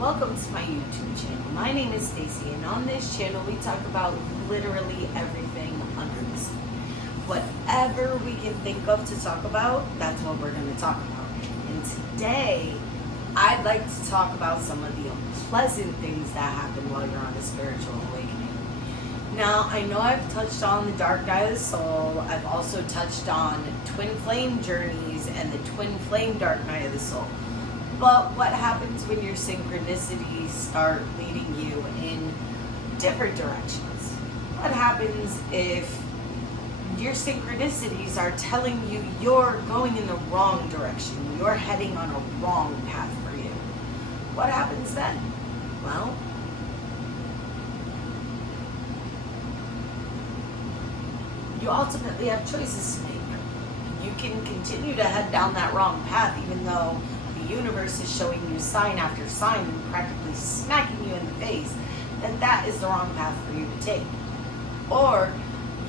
Welcome to my YouTube channel. My name is Stacy, and on this channel we talk about literally everything under the sun. Whatever we can think of to talk about, that's what we're going to talk about. And today, I'd like to talk about some of the unpleasant things that happen while you're on a spiritual awakening. Now, I know I've touched on the dark night of the soul. I've also touched on twin flame journeys and the twin flame dark night of the soul. But what happens when your synchronicities start leading you in different directions? What happens if your synchronicities are telling you you're going in the wrong direction? You're heading on a wrong path for you. What happens then? Well, you ultimately have choices to make. You can continue to head down that wrong path even though the universe is showing you sign after sign and practically smacking you in the face that is the wrong path for you to take. Or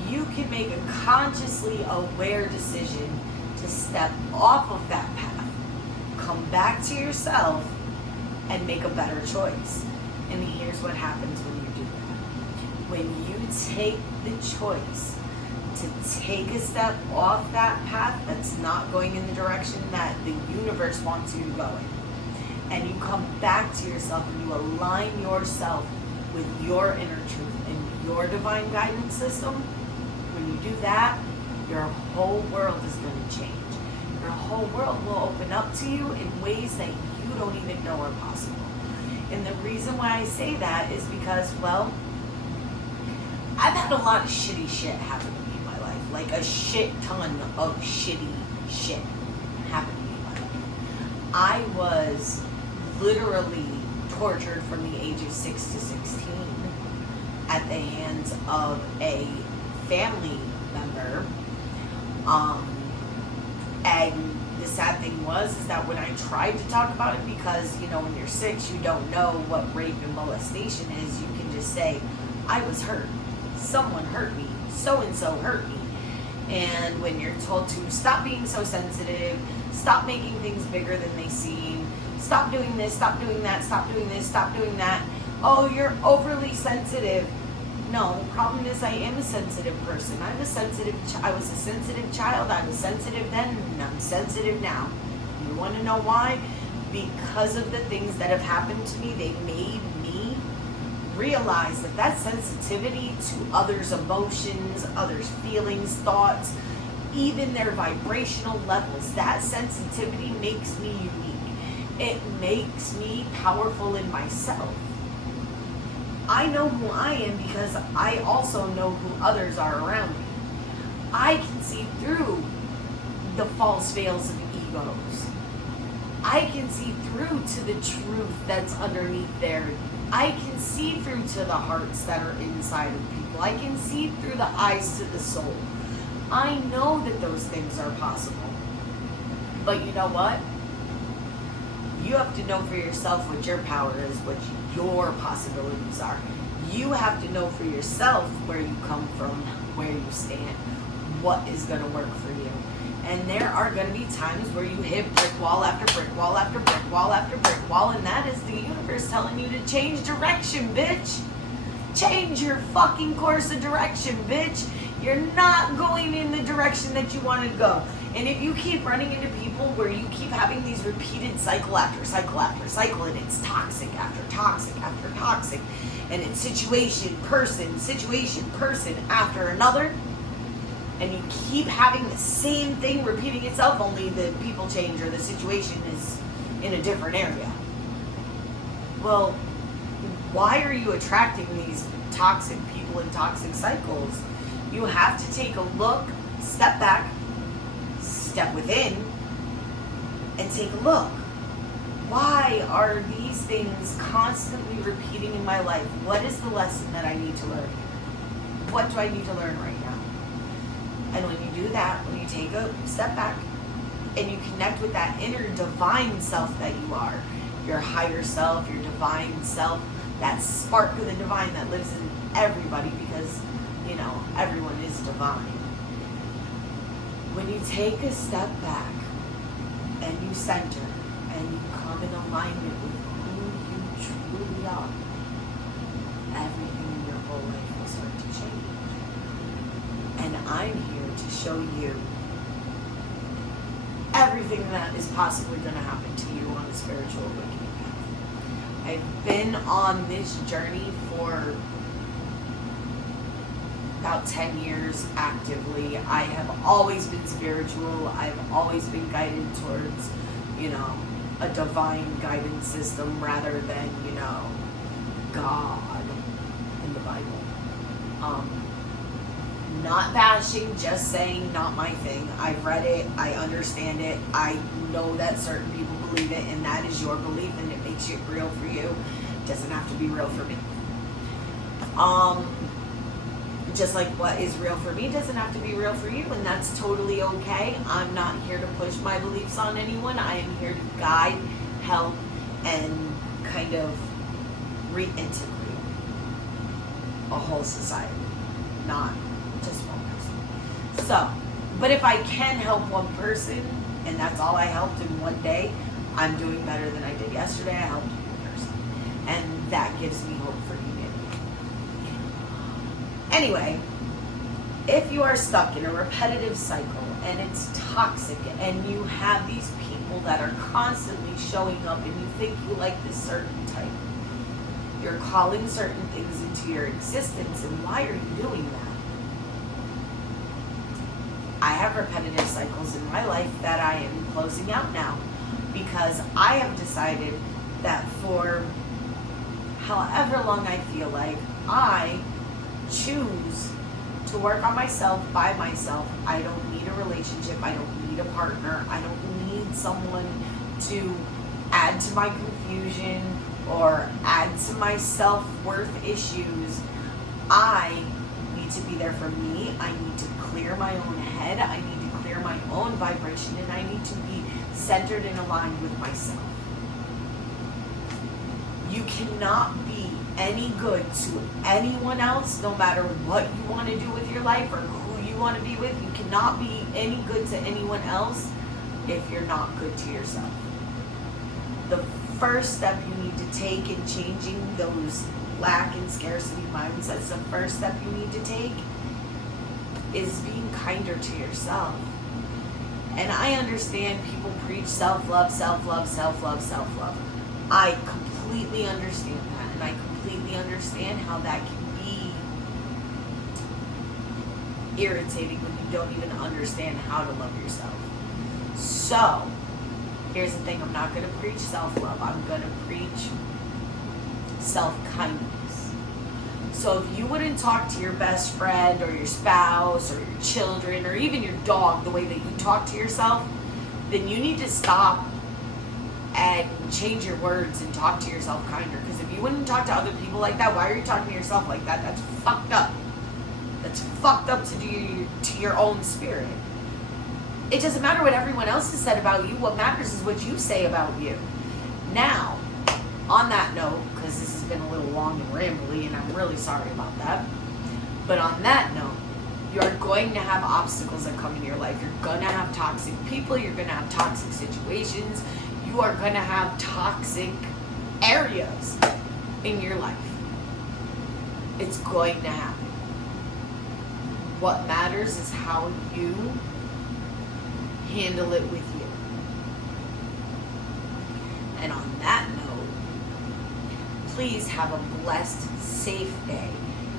you can make a consciously aware decision to step off of that path, come back to yourself, and make a better choice. And here's what happens when you do that. When you take the choice to take a step off that path that's not going in the direction that the universe wants you to go in, and you come back to yourself and you align yourself with your inner truth and your divine guidance system, when you do that, your whole world is going to change. Your whole world will open up to you in ways that you don't even know are possible. And the reason why I say that is because, well, I've had a lot of shitty shit happen to me. Like a shit ton of shitty shit happened to me in my life. I was literally tortured from the age of 6 to 16 at the hands of a family member. And the sad thing is that when I tried to talk about it, because, you know, when you're 6, you don't know what rape and molestation is. You can just say, I was hurt. Someone hurt me. So-and-so hurt me. And when you're told to stop being so sensitive, stop making things bigger than they seem, stop doing this, stop doing that, stop doing this, stop doing that. Oh, you're overly sensitive. No, the problem is I am a sensitive person. I was a sensitive child. I was sensitive then, and I'm sensitive now. You want to know why? Because of the things that have happened to me, they made me realize that sensitivity to others' emotions, others' feelings, thoughts, even their vibrational levels, that sensitivity makes me unique. It makes me powerful in myself. I know who I am because I also know who others are around me. I can see through the false veils of egos. I can see through to the truth that's underneath there. I can see through to the hearts that are inside of people. I can see through the eyes to the soul. I know that those things are possible. But you know what? You have to know for yourself what your power is, what your possibilities are. You have to know for yourself where you come from, where you stand, what is going to work for you. And there are going to be times where you hit brick wall after brick wall after brick wall after brick wall, and that is the universe telling you to change direction, bitch. Change your fucking course of direction, bitch. You're not going in the direction that you want to go. And if you keep running into people where you keep having these repeated cycle after cycle after cycle, and it's toxic after toxic after toxic, and it's situation, person after another, and you keep having the same thing repeating itself, only the people change or the situation is in a different area. Well, why are you attracting these toxic people and toxic cycles? You have to take a look, step back, step within, and take a look. Why are these things constantly repeating in my life? What is the lesson that I need to learn? What do I need to learn right now? And when you do that, when you take a step back and you connect with that inner divine self that you are, your higher self, your divine self, that spark of the divine that lives in everybody, because, you know, everyone is divine. When you take a step back and you center and you come in alignment with who you truly are, everything in your whole life will start to change. And I'm here to show you everything that is possibly going to happen to you on a spiritual awakening path. I've been on this journey for about 10 years actively. I have always been spiritual. I've always been guided towards, a divine guidance system rather than, God in the Bible. Not bashing, just saying, not my thing. I've read it, I understand it, I know that certain people believe it, and that is your belief, and it makes it real for you. It doesn't have to be real for me. Just like what is real for me doesn't have to be real for you, and that's totally okay. I'm not here to push my beliefs on anyone. I am here to guide, help, and kind of reintegrate a whole society, not just one person. So, but if I can help one person, and that's all I helped in one day, I'm doing better than I did yesterday. I helped one person, and that gives me hope for humanity. Anyway, if you are stuck in a repetitive cycle and it's toxic and you have these people that are constantly showing up and you think you like this certain type, you're calling certain things into your existence, and why are you doing that? I have repetitive cycles in my life that I am closing out now because I have decided that for however long I feel like, I choose to work on myself by myself. I don't need a relationship. I don't need a partner. I don't need someone to add to my confusion or add to my self-worth issues. I need to be there for me. I need to clear my own head. I need to clear my own vibration, and I need to be centered and aligned with myself. You cannot be any good to anyone else, no matter what you want to do with your life or who you want to be with. You cannot be any good to anyone else if you're not good to yourself. The first step you need to take in changing those lack and scarcity mindsets, the first step you need to take is being kinder to yourself. And I understand people preach self-love, self-love, self-love, self-love. I completely understand that, and I completely understand how that can be irritating when you don't even understand how to love yourself. So, here's the thing, I'm not going to preach self-love, I'm going to preach self-kindness. So if you wouldn't talk to your best friend or your spouse or your children or even your dog the way that you talk to yourself, then you need to stop and change your words and talk to yourself kinder. Because if you wouldn't talk to other people like that, why are you talking to yourself like that? That's fucked up. That's fucked up to do to your own spirit. It doesn't matter what everyone else has said about you. What matters is what you say about you. Now, on that note, because this has been a little long and rambly, and I'm really sorry about that, but on that note, you're going to have obstacles that come in your life. You're going to have toxic people. You're going to have toxic situations. You are going to have toxic areas in your life. It's going to happen. What matters is how you handle it with you. And on that note, please have a blessed, safe day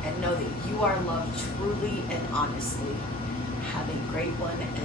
and know that you are loved truly and honestly. Have a great one, and